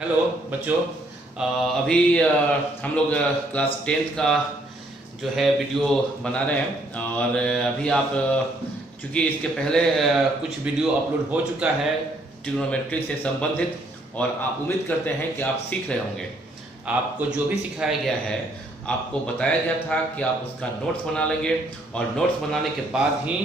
Hello बच्चों। अभी हम लोग क्लास 10th का जो है वीडियो बना रहे हैं और अभी आप चूँकि इसके पहले कुछ वीडियो अपलोड हो चुका है ट्रिग्नोमेट्री से संबंधित और आप उम्मीद करते हैं कि आप सीख रहे होंगे। आपको जो भी सिखाया गया है आपको बताया गया था कि आप उसका नोट्स बना लेंगे और नोट्स बनाने के बाद ही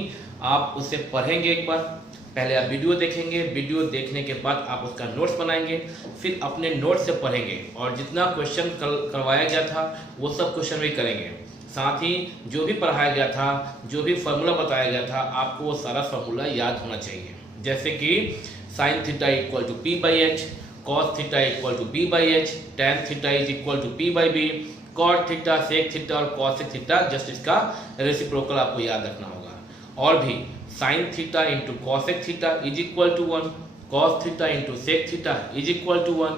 आप उसे पढ़ेंगे। एक बार पहले आप वीडियो देखेंगे, वीडियो देखने के बाद आप उसका नोट्स बनाएंगे, फिर अपने नोट्स से पढ़ेंगे और जितना क्वेश्चन करवाया गया था वो सब क्वेश्चन भी करेंगे। साथ ही जो भी पढ़ाया गया था, जो भी फार्मूला बताया गया था, आपको वो सारा फार्मूला याद होना चाहिए। जैसे कि sine theta equal to P by H, cos theta equal to B by H, tan theta is equal to P by B, cot theta, sec theta और कॉसेक थीटा, जस्ट इसका रेसिप्रोकल आपको याद रखना होगा। और भी sine theta into cosec theta is equal to 1, cos theta into sec theta is equal to 1,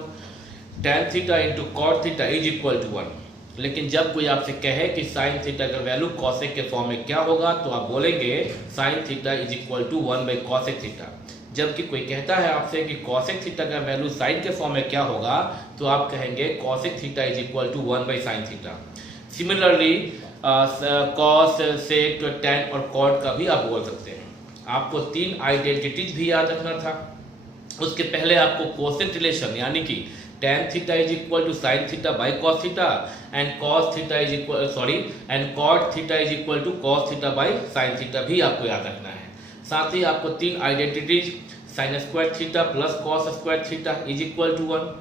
tan theta into cot theta is equal to 1। लेकिन जब कोई आपसे कहे कि साइन थीटा का वैल्यू कॉसेक के फॉर्म में क्या होगा तो आप बोलेंगे sine theta is equal to 1 by cosec theta. जबकि कोई कहता है आपसे कि कॉसेक थीटा का वैल्यू साइन के फॉर्म में क्या होगा तो आप कहेंगे cosec theta is equal to 1 by sine theta. Similarly cos, sec, tan और कॉट का भी आप बोल सकते हैं। आपको तीन आइडेंटिटीज भी याद रखना था। उसके पहले आपको कोसेंट रिलेशन यानी कि tan theta is equal to sine theta by cos theta and cos theta is equal and cot theta is equal to cos theta by sine theta भी आपको याद रखना है। साथ ही आपको तीन identities sine square theta plus cos square theta is equal to 1,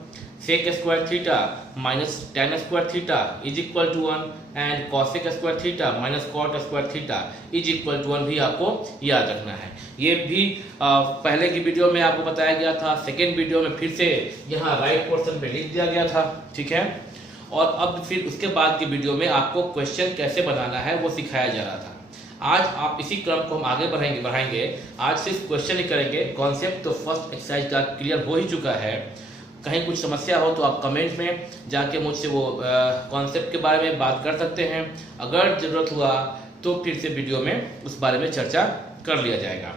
sec square theta minus tan square theta is equal to 1 and cosec square theta minus cot square theta is equal to 1 भी आपको याद रखना है। ये भी पहले की video में आपको बताया गया था, सेकेंड वीडियो में फिर से यहाँ राइट पोर्शन पे लिख दिया गया था, ठीक है। और अब फिर उसके बाद की वीडियो में आपको क्वेश्चन कैसे बनाना है वो सिखाया जा रहा था। आज आप इसी क्रम को हम आगे बढ़ाएंगे। आज सिर्फ क्वेश्चन ही करेंगे, कॉन्सेप्ट तो फर्स्ट एक्सरसाइज का क्लियर हो ही चुका है। कहीं कुछ समस्या हो तो आप कमेंट में जाके मुझसे वो कॉन्सेप्ट के बारे में बात कर सकते हैं। अगर ज़रूरत हुआ तो फिर से वीडियो में उस बारे में चर्चा कर लिया जाएगा।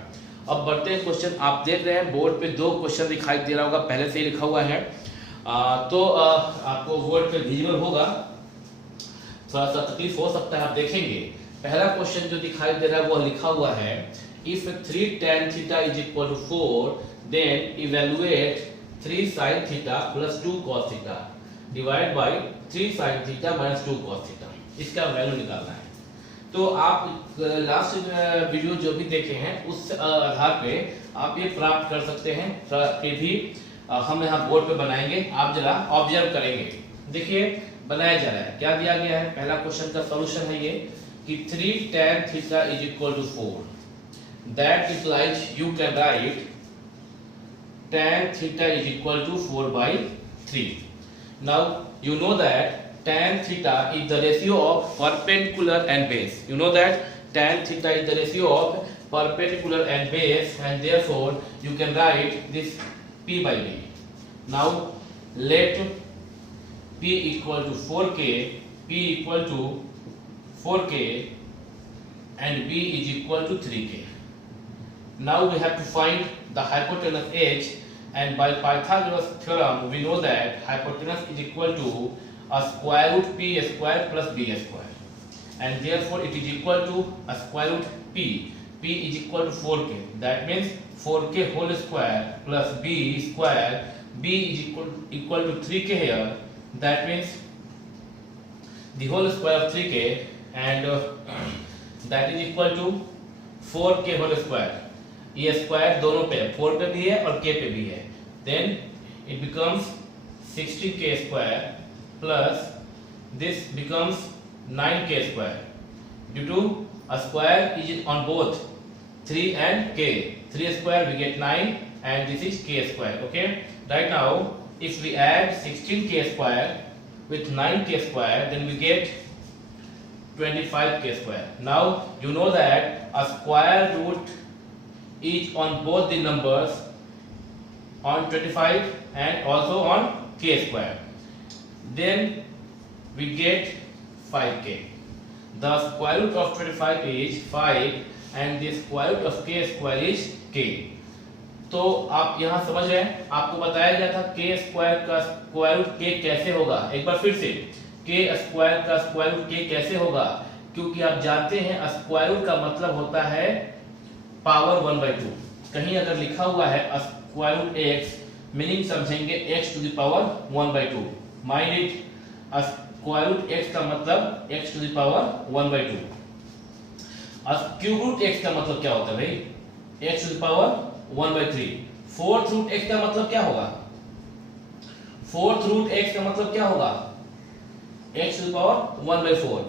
अब बढ़ते हैं क्वेश्चन। आप देख रहे हैं बोर्ड पे दो क्वेश्चन दिखाई दे रहा होगा, पहले से ही लिखा हुआ है। आपको बोर्ड पे विजुअल होगा, थोड़ा सा तकलीफ हो सकता है, आप देखेंगे। पहला क्वेश्चन जो दिखाई दे रहा है वो लिखा हुआ है if 3 tan theta is equal to 4 then evaluate 3 sin theta plus 2 cos theta divide by 3 sin theta minus 2 cos theta. इसका वैल्यू निकालना है। तो आप लास्ट वीडियो जो भी देखे हैं उस आधार पे आप ये प्राप्त कर सकते हैं। फिर भी हम यहाँ बोर्ड पे बनाएंगे, आप जरा ऑब्जर्व करेंगे। देखिए बनाया जा रहा है, क्या दिया गया है। पहला क्वेश्चन का सॉल्यूशन है ये कि 3 tan theta is equal to 4, that is like you can write tan theta is equal to 4 by 3. Now you know that tan theta is the ratio of perpendicular and base. You know that tan theta is the ratio of perpendicular and base, and therefore you can write this p by b. Now let p equal to 4k, p equal to 4k and b is equal to 3k. Now we have to find the hypotenuse h, and by Pythagoras theorem we know that hypotenuse is equal to a square root p square plus b square, and therefore it is equal to a square root p. P is equal to 4k, that means 4k whole square plus b square. B is equal to 3k here, that means the whole square of 3k, and that is equal to 4k whole square. ये square दोनों पे, 4 पे भी है और k पे भी है। Then it becomes 60k square plus this becomes 9k square due to a square is on both 3 and k. 3 square we get 9 and this is k square. Okay, right now if we add 16k square with 9k square then we get 25k square. Now you know that a square root is on both the numbers on 25 and also on k square. Then we get 5k. The square root of 25 is 5 and the square root of k square is k. तो आप यहाँ समझ रहे हैं, आपको बताया गया था के स्क्वायर का स्क्वायर रूट के कैसे होगा। एक बार फिर से, के स्क्वायर का स्क्वायर रूट के कैसे होगा, क्योंकि आप जानते हैं स्क्वायर रूट का मतलब होता है पावर 1/2। कहीं अगर लिखा हुआ है स्क्वायर रूट एक्स, मीनिंग समझेंगे x to the power 1/2। Mind it, square root x का मतलब x to the power 1/2। Cube root x का मतलब क्या होता है भाई, x to the power 1/3। Fourth root x का मतलब क्या होगा, फोर्थ रूट x का मतलब क्या होगा, x to the power 1/4.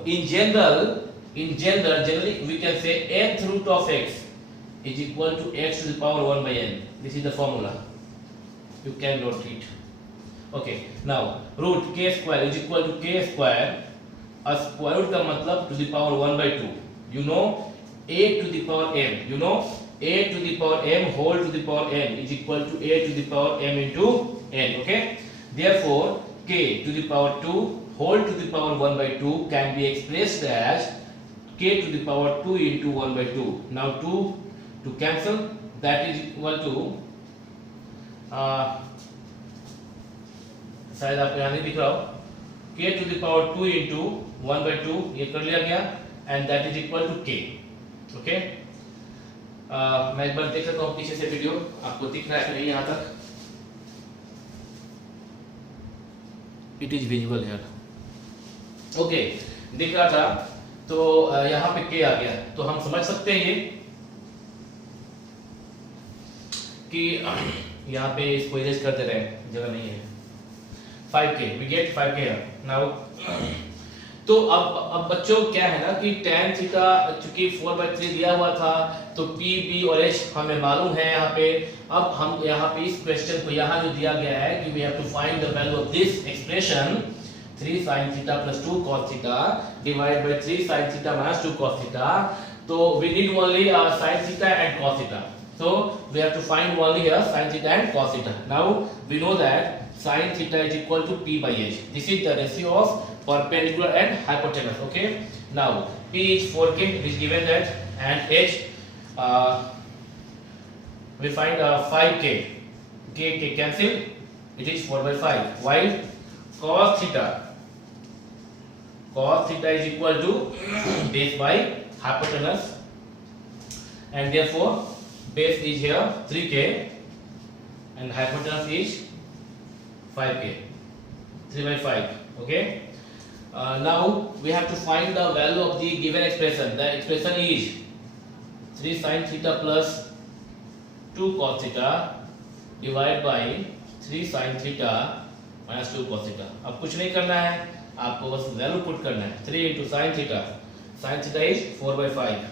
Generally we can say nth root of x is equal to x to the power 1/n. This is the formula. You can note it. Okay. Now root k square is equal to k square. A square root का मतलब to the power 1/2. You know a to the power m. You know a to the power m whole to the power n is equal to a to the power m into n. Okay. Therefore k to the power 2 whole to the power 1/2 can be expressed as k to the power 2 into 1/2. Now 2 to cancel, that is equal to शायद आपको यहाँ नहीं दिख रहा हो, k to the power 2 into 1/2 ये कर लिया गया, and that is equal to k. Okay. मैं एक बार देख लेता हूँ पीछे से वीडियो, आपको दिख रहा है नहीं यहाँ तक, it is visible here. Okay, दिख रहा था, तो यहाँ पे k आ गया, तो हम समझ सकते हैं ये कि यहाँ पे इसको इरेज करते रहे, जगह नहीं है। 5k, we get 5k here. Now तो अब बच्चों क्या है ना कि tan थीटा चूंकि 4/3 दिया हुआ था, तो p b और h हमें मालूम है यहाँ पे। अब हम यहाँ पे इस क्वेश्चन को यहाँ जो दिया गया है कि we have to find the value of this expression 3 sin theta plus 2 cos theta divided by 3 sin theta minus 2 cos theta. So we need only sin theta and cos theta. So we have to find only here sin theta and cos theta. Now we know that sin theta is equal to p by h. This is the ratio of perpendicular and hypotenuse. Okay. Now p is 4k, it is given that, and h we find 5k. K cancel, it is 4/5. While cos theta is equal to base by hypotenuse, and therefore base is here 3k and hypotenuse is 5k, 3/5. Okay. Now we have to find the value of the given expression. The expression is 3 sin theta plus 2 cos theta divided by 3 sin theta minus 2 cos theta. अब कुछ नहीं करना है, आपको बस value put करना है। 3 into sin theta is 4/5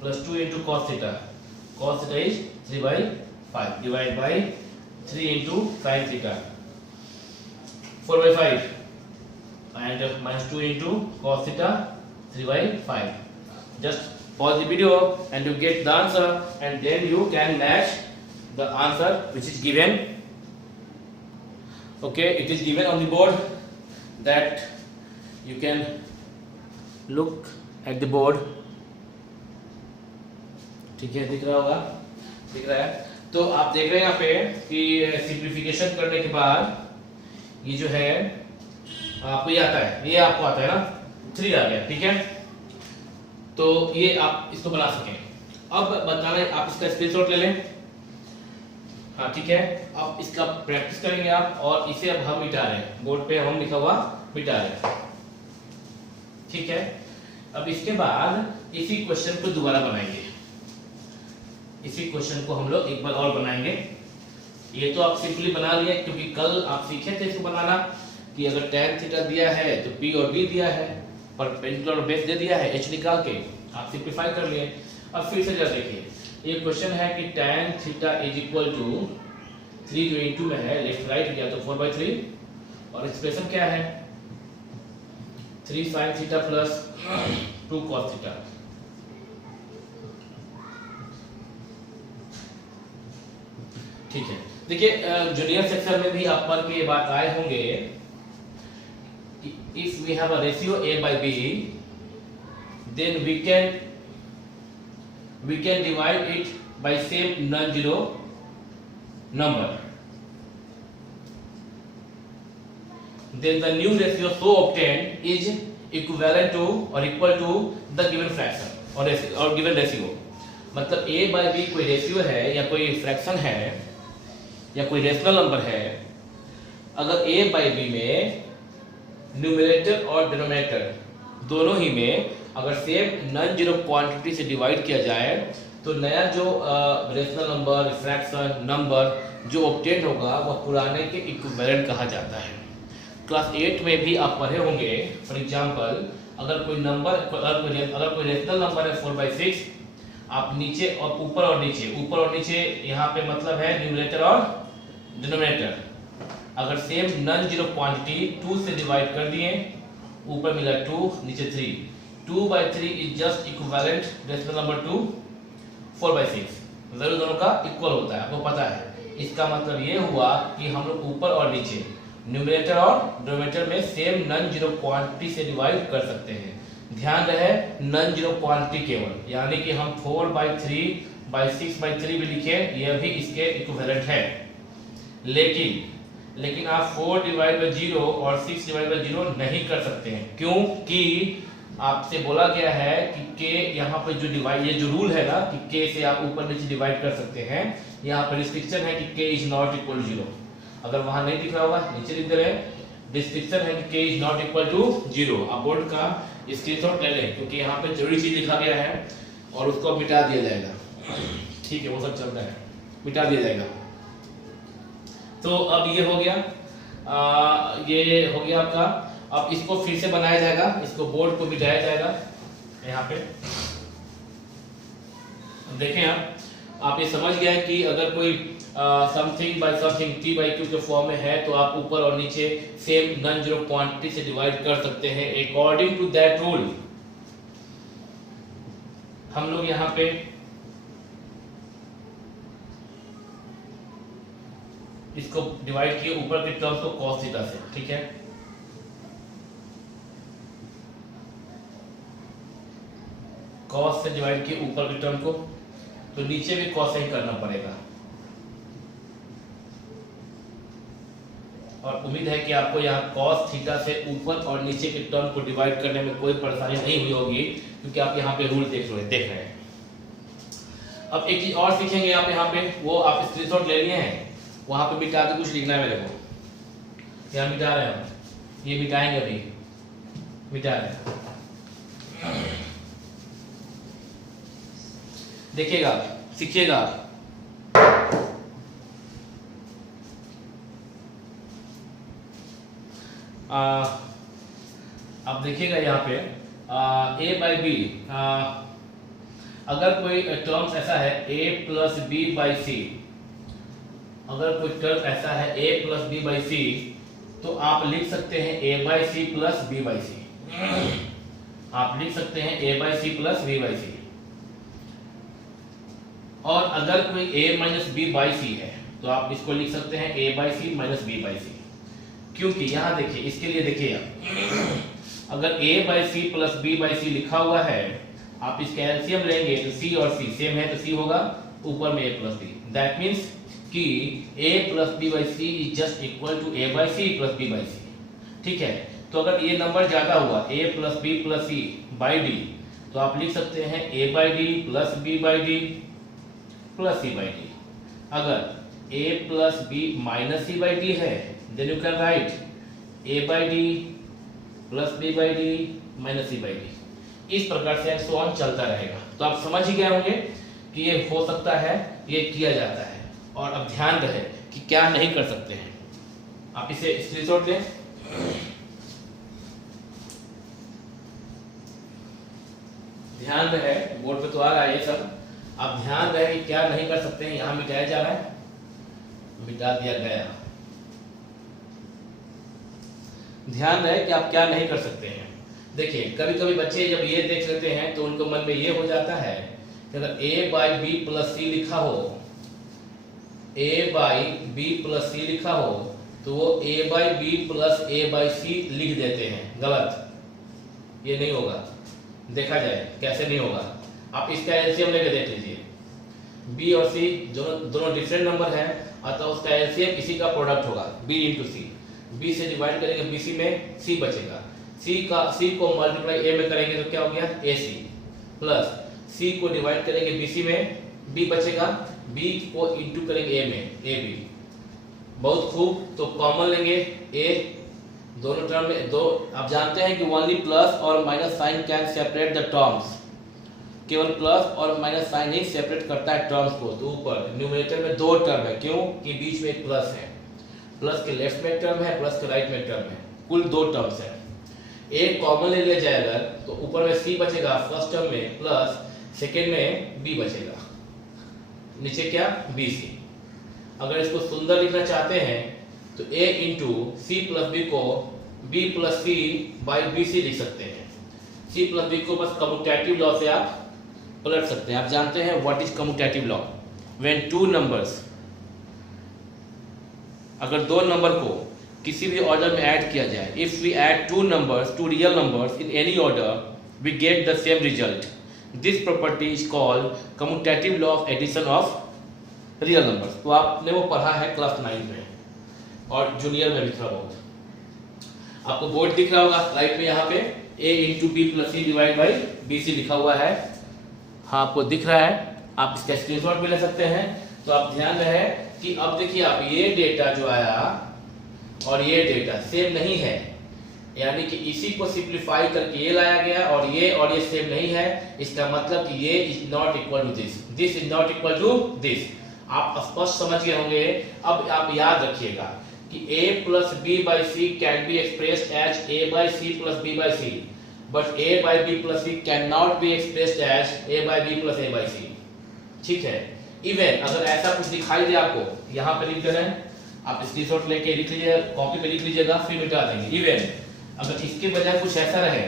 plus 2 into cos theta is 3/5 divided by 3 into sin theta 4/5 and minus 2 into cos theta 3/5. Just pause the video and you get the answer, and then you can match the answer which is given. Okay, it is given on the board, that you can look at the board. ठीक है, दिख रहा होगा, दिख रहा है। तो आप देख रहे हैं यहाँ पे कि सिंप्लीफिकेशन करने के बाद ये जो है आपको ये आता है, ये आपको आता है ना 3 आ गया। ठीक है, तो ये आप इसको बना सकें। अब बता रहे आप इसका स्क्रीनशॉट ले लें। हाँ ठीक है, अब इसका प्रैक्टिस करेंगे आप, और इसे अब हम मिटा रहे हैं, बोर्ड पे हम लिखा हुआ मिटा रहे हैं। ठीक है, अब इसके बाद इसी क्वेश्चन को दोबारा बनाएंगे। इसी क्वेश्चन को हम लोग एक बार और बनाएंगे। ये तो आप सिंपली बना लिए, क्योंकि कल आप सीखे थे इसको बनाना कि अगर tan थीटा दिया है तो p और b दिया है, परपेंडिकुलर और बेस दे दिया है, h निकाल के आप सिंपलीफाई कर लिए। अब फिर से जरा देखिए, ये क्वेश्चन है कि tan theta is equal to 3 जो इनटू में है लेफ्ट राइट गया तो 4/3, और एक्सप्रेशन क्या है 3 sin theta plus 2 cos theta. ठीक है, देखिए जूनियर सेक्शन में भी आप पढ़ के ये बात आए होंगे, if we have a ratio a by b, then we can divide it by same non-zero number, then the new ratio so obtained is equivalent to or equal to the given fraction और given ratio। मतलब a by b कोई ratio है या कोई fraction है या कोई rational number है, अगर a by b में न्यूमरेटर और डिनोमिनेटर दोनों ही में अगर सेम नॉन जीरो क्वांटिटी से डिवाइड किया जाए तो नया जो रेशनल नंबर फ्रैक्शन नंबर जो ऑब्टेन होगा वह पुराने के इक्विवेलेंट कहा जाता है। क्लास 8 में भी आप पढ़े होंगे, फॉर एग्जांपल अगर कोई नंबर अगर कोई रेशनल नंबर है 4/6, आप नीचे और ऊपर और नीचे यहाँ पे मतलब है न्यूमरेटर और डिनोमिनेटर, अगर सेम नॉन जीरो क्वांटिटी 2 से डिवाइड कर दिए, ऊपर मिला 2 नीचे 3, 2/3 is just equivalent rational number two 4/6, जरूर दोनों का इक्वल होता है, आपको पता है। इसका मतलब ये हुआ कि हम लोग ऊपर और नीचे न्यूमरेटर और डिनोमिनेटर में सेम नॉन जीरो क्वांटिटी से डिवाइड कर सकते हैं। ध्यान रहे नॉन जीरो क्वांटिटी केवल, यानी कि हम 4/3/6/3 भी लिखे, यह भी इसके इक्विवेलेंट है। लेकिन आप 4/0 और 6/0 नहीं कर सकते हैं, क्योंकि आपसे बोला गया है कि k यहाँ पे जो डिवाइड, ये जो रूल है ना कि k से आप ऊपर नीचे डिवाइड कर सकते हैं, यहाँ पर रिस्ट्रिक्शन है कि k is not equal to 0। अगर वहां नहीं दिख रहा होगा नीचे लिख दे रहे हैं, रिस्ट्रिक्शन है कि k is not equal to 0। आप बोर्ड का स्क्रीनशॉट ले लें, क्योंकि यहाँ पे जरूरी चीज लिखा गया है और उसको मिटा दिया जाएगा। ठीक है, वो सब चल रहा है, मिटा दिया जाएगा। तो अब ये हो गया, ये हो गया आपका। अब इसको फिर से बनाया जाएगा, इसको बोर्ड को मिटाया जाएगा। यहाँ पे देखें आप ये समझ गए कि अगर कोई समथिंग बाय समथिंग t/q के फॉर्म में है तो आप ऊपर और नीचे सेम नॉन जीरो क्वांटिटी से डिवाइड कर सकते हैं। अकॉर्डिंग टू दैट रूल हम लोग यहाँ पे इसको डिवाइड किए ऊपर के टर्म्स को cos थीटा से, ठीक है। cos से डिवाइड किए ऊपर के टर्म को, तो नीचे भी cos ही करना पड़ेगा। और उम्मीद है कि आपको यहाँ cos थीटा से ऊपर और नीचे के टर्म को डिवाइड करने में कोई परेशानी नहीं हुई होगी, क्योंकि आप यहाँ पे रूल देख रहे हैं। अब एक चीज और सीखेंगे आप यहाँ पे, वो आप स्क्रीनशॉट ले लिए हैं, वहां पे मिटा के कुछ लिखना है मेरे को। यहाँ मिटा रहे हैं, ये मिटाएंगे, अभी मिटा रहे हैं। देखिएगा, सीखिएगा। अब देखिएगा यहाँ पे a/b, अगर कोई टर्म्स ऐसा है a + b/c, अगर कोई टर्म ऐसा है a + b/c, तो आप लिख सकते हैं a/c + b/c। आप लिख सकते हैं a/c + b/c। और अगर कोई a - b/c है तो आप इसको लिख सकते हैं a/c - b/c। क्योंकि यहाँ देखिए, इसके लिए देखिए, अगर a/c + b/c लिखा हुआ है, आप इसका एलसीएम लेंगे तो c और c सेम है, तो c होगा ऊपर में a + b। दैट मीन्स कि a + b/c is just equal to a/c + b/c। ठीक है, तो अगर ये नंबर ज्यादा हुआ a + b + c/d, तो आप लिख सकते हैं a/d + b/d + c/d। अगर a + b - c/d है, then you can write a/d + b/d - c/d। इस प्रकार से सो ऑन चलता रहेगा। तो आप समझ ही गए होंगे कि ये हो सकता है, ये किया जाता है। और अब ध्यान रहे कि क्या नहीं कर सकते हैं। आप इसे स्क्रीनशॉट लें। ध्यान रहे, बोर्ड पे तो आ रहा है ये सब। आप ध्यान रहे कि क्या नहीं कर सकते हैं। यहां मिटाया जा रहा है, मिटा दिया गया। ध्यान रहे कि आप क्या नहीं कर सकते हैं। देखिए, कभी कभी बच्चे जब ये देख लेते हैं तो उनको मन में ये हो जाता है कि अगर a/b + c लिखा हो, a/b + c लिखा हो, तो वो a/b + a/c लिख देते हैं। गलत, ये नहीं होगा। देखा जाए कैसे नहीं होगा। आप इसका एलसीएम लेके देख लीजिए। बी और सी दोनों डिफरेंट नंबर है, अतः उसका एलसीएम इसी का प्रोडक्ट होगा बी इंटू सी। बी से डिवाइड करेंगे बीसी में, सी बचेगा, सी को मल्टीप्लाई ए में करेंगे तो क्या हो गया ए सी, प्लस सी को डिवाइड करेंगे बीसी में, बी बचेगा, बी को इंटू करेंगे ए में, ए बी। बहुत खूब, तो कॉमन लेंगे ए, दोनों टर्म में दो। आप जानते हैं कि ओनली प्लस और minus sign can separate the terms, केवल प्लस और माइनस साइन ही सेपरेट करता है टर्म्स को। तो ऊपर न्यूमरेटर में दो टर्म है, क्यों कि बीच में एक प्लस है, प्लस के लेफ्ट में टर्म है, प्लस के राइट में टर्म है, कुल दो टर्म्स है। एक कॉमन ले लिया जाए अगर, तो ऊपर में सी बचेगा फर्स्ट टर्म में, प्लस सेकेंड में बी बचेगा, नीचे क्या बी सी। अगर इसको सुंदर लिखना चाहते हैं तो a into C plus B को b plus C by B C लिख सकते हैं। c प्लस बी को बस कम्यूटेटिव लॉ से आप पलट सकते हैं। आप जानते हैं what is commutative law, when two numbers, अगर दो नंबर को किसी भी ऑर्डर में ऐड किया जाए, if we add two numbers, two real numbers in any order, we get the same result. This property is called commutative law of addition of real numbers. तो आपने वो पढ़ा है क्लास 9 में और जूनियर में भी थोड़ा बहुत। आपको बोर्ड दिख रहा होगा राइट में, यहाँ पे a into B plus C divide by B C लिखा हुआ है। हाँ आपको दिख रहा है, आप इसका स्क्रीनशॉट भी ले सकते हैं। तो आप ध्यान रहे कि अब देखिए आप, ये डेटा जो आया और ये डेटा सेम नहीं है, यानी कि इसी को सिंप्लीफाई करके ये लाया गया और ये सेम नहीं है। इसका मतलब कि ये is not equal to this, this is not equal to this. आप स्पष्ट समझ गए होंगे। अब आप याद रखिएगा कि a plus B by C can be expressed as a by C plus b by C, but a by b plus c cannot be expressed as a by b plus a by c। ठीक है, even अगर ऐसा कुछ दिखाई दे आपको, यहाँ पे लिख देना है, आप स्क्रीनशॉट लेके लिख लीजिए, कॉपी पे लिख लीजिएगा, फिर मिटा देंगे। इवन अगर इसके बजाय कुछ ऐसा रहे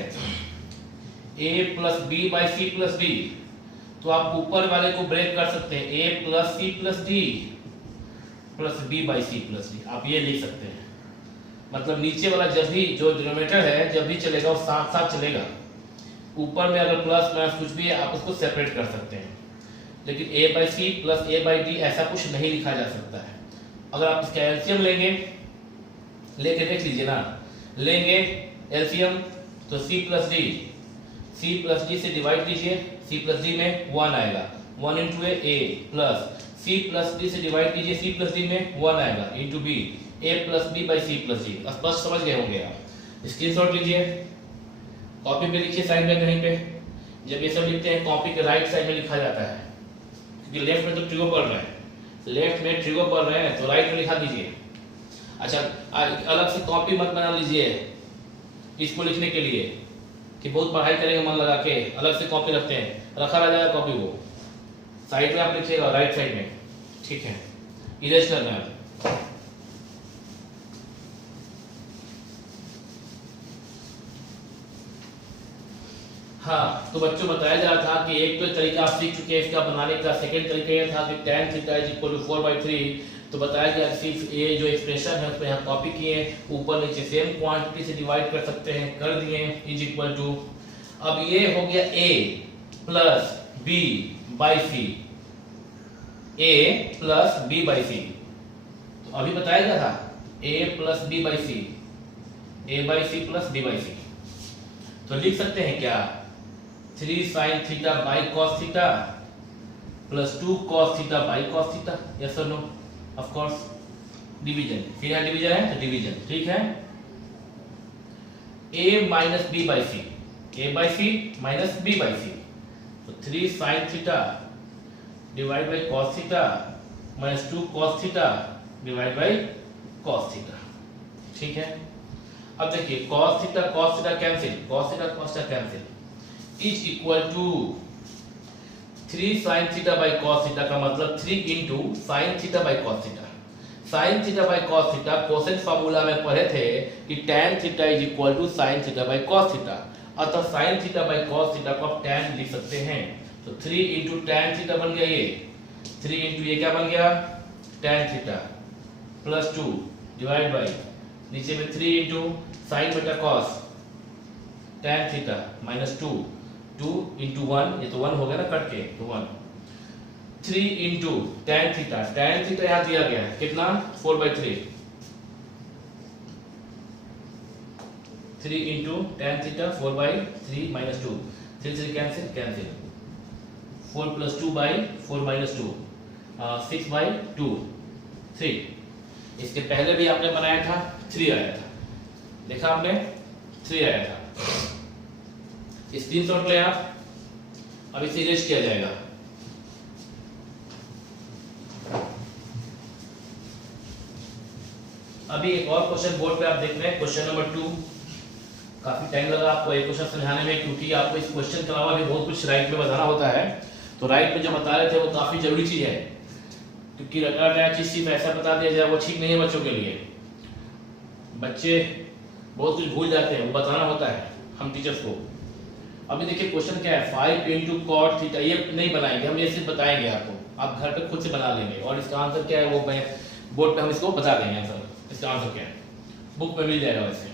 a plus B by C plus b, तो आप ऊपर वाले को ब्रेक कर सकते हैं, a plus C plus D plus B by C plus D, आप ये लिख सकते हैं। मतलब नीचे वाला जब भी जो डिनोमिनेटर है जब भी चलेगा वो साथ साथ चलेगा, ऊपर में अगर प्लस माइनस कुछ भी है आप उसको सेपरेट कर सकते हैं। लेकिन a by C plus a by D ऐसा कुछ नहीं लिखा जा सकता है। अगर आप इसका एलसीएम लेंगे, लेके देख लीजिए ना, लेंगे एलसीएम तो c प्लस डी से डिवाइड कीजिए, c प्लस डी में 1 आएगा, 1 into A plus c plus D से डिवाइड कीजिए, c प्लस डी में 1 आएगा into B, a plus B by C plus D. स्पष्ट समझ गए होंगे आप। स्क्रीनशॉट लीजिए, कॉपी पे लिखिए साइड में कहीं पे। जब ये सब लिखते हैं कॉपी के राइट साइड में लिखा जाता है, क्योंकि लेफ्ट में तो ट्रिगो पढ़ रहे हैं, लेफ्ट में ट्रिगो पढ़ रहे हैं तो राइट में लिखा दीजिए। अच्छा अलग से कॉपी मत बना लीजिए इसको लिखने के लिए कि बहुत पढ़ाई करेंगे मन लगा के, अलग से कॉपी रखते हैं, रखा रह जाएगा कॉपी, वो साइड में आप लिखिएगा राइट साइड में। ठीक है, इरेज करना है। हाँ तो बच्चों बताया जा रहा था कि एक तो तरीका आप सीख चुके हैं इसका बनाने का, सेकंड तरीका यह था कि tan theta is equal to 4/3। तो बताया गया सिर्फ ये जो एक्सप्रेशन है उसको यहाँ कॉपी किए, ऊपर नीचे सेम क्वांटिटी से डिवाइड कर सकते हैं, कर दिए, इज इक्वल टू। अब ये हो गया a plus B by C, a plus B by C. तो अभी बताया गया था a plus B by C, a by C plus B by C. तो लिख सकते हैं क्या 3 sin theta by cos theta plus 2 cos theta by cos theta, yes और नो? ऑफ कोर्स डिवीजन, फिर यहाँ डिवीजन है तो डिवीजन। ठीक है, a minus B by C, a by C minus B by C, तो 3 sin theta divide by cos theta minus 2 cos theta divide by cos theta. ठीक है, अब देखिए cos theta cancel, cos theta cancel, is equal to 3 sin theta by cos theta का मतलब 3 into sine theta by cos theta. Sine theta by cos theta कोसेंट formula में पढ़े थे कि tan theta is equal to sine theta by cos theta, अतः sign theta by cos theta को आप tan लिख सकते हैं। तो 3 इंटू tan थीटा बन गया, ये 3 इंटू ये क्या बन गया tan theta plus 2 divide by नीचे में 3 इंटू साइन बटा cos tan theta minus 2 into 1, ये तो 1 हो गया ना कट के, तो 1 3 into tan theta, tan theta यहाँ दिया गया है कितना 4/3, 3 into tan theta 4/3 minus 2, 3 3 cancel cancel, 4 + 2/4 - 2, 6/2 3। इसके पहले भी आपने बनाया था 3 आया था, देखा आपने 3 आया था। स्क्रीनशॉट ले आप, अब इसे इरेज किया जाएगा। अभी एक और क्वेश्चन बोर्ड पे आप देख रहे हैं, क्वेश्चन नंबर 2। काफी टाइम लगा आपको एक क्वेश्चन समझाने में, क्योंकि आपको इस क्वेश्चन के अलावा भी बहुत कुछ राइट में बताना होता है। तो राइट में जो बता रहे थे वो काफी जरूरी चीज है, क्योंकि अगर नया चीज सिर्फ ऐसा बता दिया जाए वो ठीक नहीं है बच्चों के लिए। बच्चे बहुत कुछ भूल जाते हैं, वो बताना होता है हम टीचर्स को। अभी देखिए क्वेश्चन क्या है, 5 इंटू कॉट थीटा, ये नहीं बनाएंगे हम, ये सिर्फ बताएंगे आपको, आप घर पे खुद से बना लेंगे। और इसका आंसर क्या है वो बोर्ड पे हम इसको बता देंगे आंसर, इसका आंसर क्या है बुक में मिल जाएगा वैसे।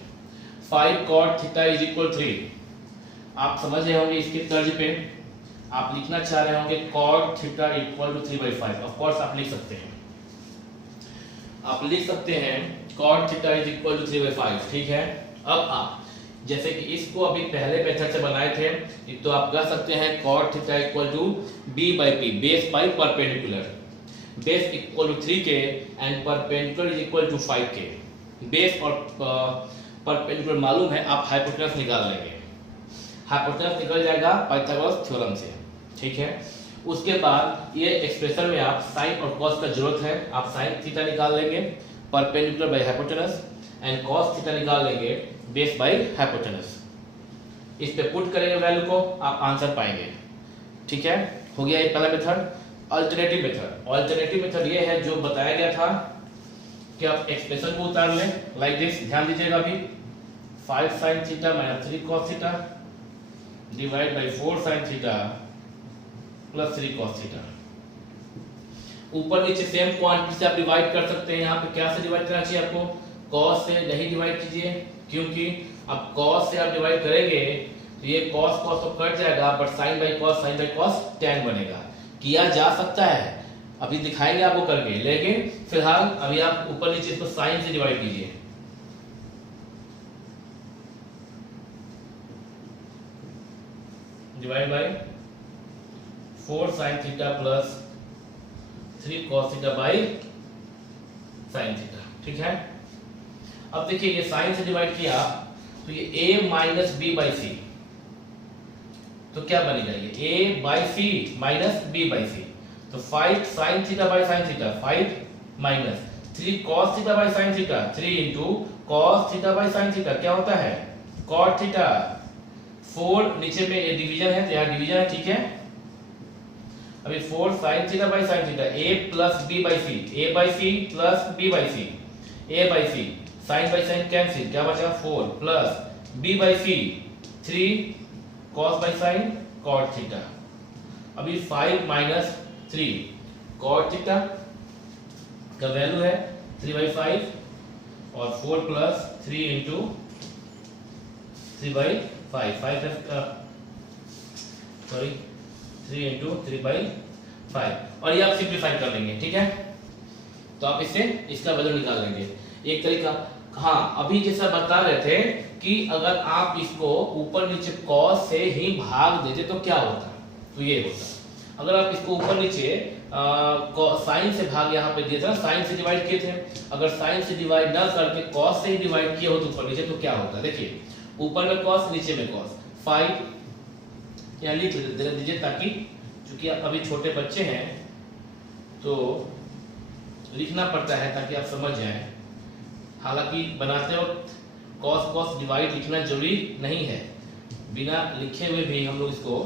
5 कॉट थीटा इज इक्वल 3, आप समझ रहे होंगे इसके तर्ज पे आप लिखना चाह रहे होंगे cot theta equal to 3/5। Of course आप लिख सकते हैं, आप लिख सकते हैं cot theta is equal to 3/5, ठीक है। अब आप जैसे कि इसको अभी पहले मेथड से बनाए थे, तो आप कह सकते हैं cot theta equal to b/p, base by perpendicular, base equal to 3k and perpendicular is equal to 5k। Base और परपेंडिकुलर मालूम है, आप हाइपोटेनस निकाल लेंगे, हाइपोटेनस निकल जाएगा पाइथागोरस थ्योरम से, ठीक है। उसके बाद ये एक्सप्रेशन में आप साइन और कॉस का जरूरत है, आप साइन थीटा निकाल लेंगे perpendicular by hypotenuse and cos theta निकाल लेंगे बेस बाय हाइपोटेनस। इस पे पुट करेंगे वैल्यू को, आप आंसर पाएंगे, ठीक है। हो गया ये पहला method. Alternative method, alternative method ये है जो बताया गया था कि आप एक्सप्रेशन को उतार लें लाइक दिस, ध्यान दीजिएगा। अभी 5 sin theta - 3 cos theta divide bye 4 sin theta plus 3 cos theta. ऊपर नीचे सेम क्वांटिटी से आप डिवाइड कर सकते हैं। यहाँ पे क्या से डिवाइड करना चाहिए आपको, cos से नहीं डिवाइड कीजिए, क्योंकि अब cos से आप डिवाइड करेंगे तो ये cos cos तो कट जाएगा, but sin by cos sin by cos tan बनेगा। किया जा सकता है, अभी दिखाएंगे आपको करके, लेकिन फिलहाल अभी आप ऊपर नीचे इसको sin से डिवाइड कीजिए। Divide by 4 sin theta plus 3 cos theta by sin theta, ठीक है। अब देखिए ये साइन से डिवाइड किया तो ये a minus B by C, तो क्या बनेगा ये a by C minus B by C. तो 5 sine theta by sine theta, 5 minus 3 cos theta by sine theta, 3 into cos theta by sine theta, क्या होता है cot थीटा। 4 नीचे में ये डिवीजन है तो यहाँ डिवीजन है, ठीक है। अभी 4 sine theta by sine theta, a plus b by C, a by C plus b by C, a by C, sine by sine cancel, क्या बचा 4 plus b by C 3 cos by sine cot theta. अभी 5 minus 3 cot theta का value है 3/5 और 4 plus 3 into 3/5, 3 into 3/5, और ये आप simplify कर लेंगे, ठीक है। तो आप इससे इसका वैल्यू निकाल लेंगे, एक तरीका। हाँ, अभी जैसा बता रहे थे कि अगर आप इसको ऊपर नीचे cos से ही भाग देते तो क्या होता, तो ये होता। अगर आप इसको ऊपर नीचे साइन से भाग यहाँ पे दिए थे ना, साइन से डिवाइड किए थे, अगर साइन से डिवाइड ना करके cos से ही डिवाइड किए हो तो ऊपर नीचे तो क्या होता है। देखिए ऊपर में cos नीचे में cos, 5 यहाँ लिख दीजिए, ताकि चूंकि आप अभी छोटे बच्चे हैं तो लिखना पड़ता है ताकि आप समझ जाएं। हालांकि बनाते वक्त cos cos डिवाइड लिखना जरूरी नहीं है, बिना लिखे हुए भी हम लोग इसको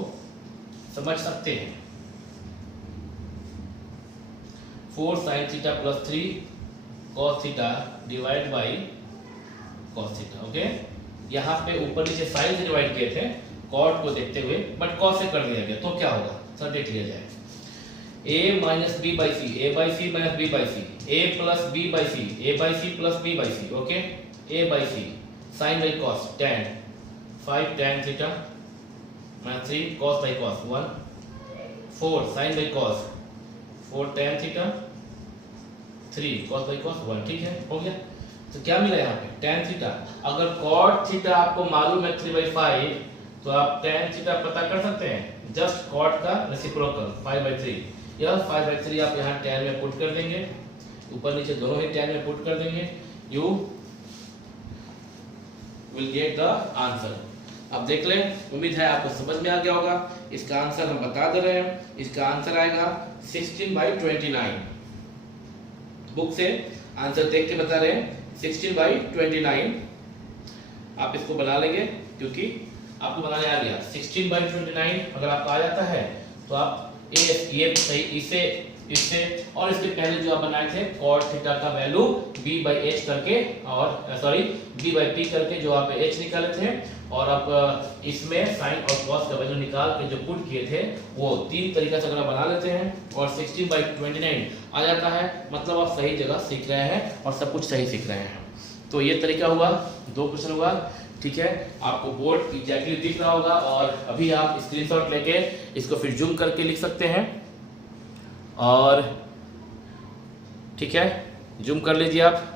समझ सकते हैं। 4 sin theta plus 3 cos theta divide by cos theta, okay. यहाँ पे ऊपर नीचे साइन से डिवाइड किए थे cot को देखते हुए, बट cos से कर दिया गया, तो क्या होगा सर देख लिया जाए। a minus B by C, a by C minus B by C, a plus B by C, a by C plus B by C, okay. a by C sine by cos tan, 5 tan theta minus 3 cos by cos 1, 4 sine by cos 4 tan theta 3 cos by cos 1, ठीक है, हो गया। तो क्या मिला यहाँ पे tan theta, अगर cot थीटा आपको मालूम है 3/5 तो आप tan थीटा पता कर सकते हैं, जस्ट cot का रेसिप्रोकल 5/3, यह 5/3 आप यहाँ tan में पुट कर देंगे, ऊपर नीचे दोनों ही tan में पुट कर देंगे, you will get the answer. अब देख लें, उम्मीद है आपको समझ में आ गया होगा। इसका आंसर हम बता दे रहे हैं, इसका आंसर आएगा 16/29। बुक से आंसर देख के बता रहे हैं 16/29। आप इसको बना लेंगे क्योंकि आपको बनाने आ गया। 16/29 अगर आपको आ जाता है तो आप ये सही इससे और इसके पहले जो आप बनाए थे cot थीटा का वैल्यू b/h करके और b/p करके जो आप h निकाले थे, और आप इसमें sin और cos का वैल्यू निकाल के जो पुट किए थे वो 3 तरीका से अगर आप बना लेते हैं और 16/29 आ जाता है, मतलब आप सही जगह सीख रहे हैं और सब कुछ सही सीख रहे हैं। तो ये तरीका हुआ, 2 क्वेश्चन हुआ, ठीक है। आपको बोर्ड एग्जैक्टली दिख रहा होगा और अभी आप स्क्रीनशॉट लेके इसको फिर जूम करके लिख सकते हैं, और ठीक है, जूम कर लीजिए आप।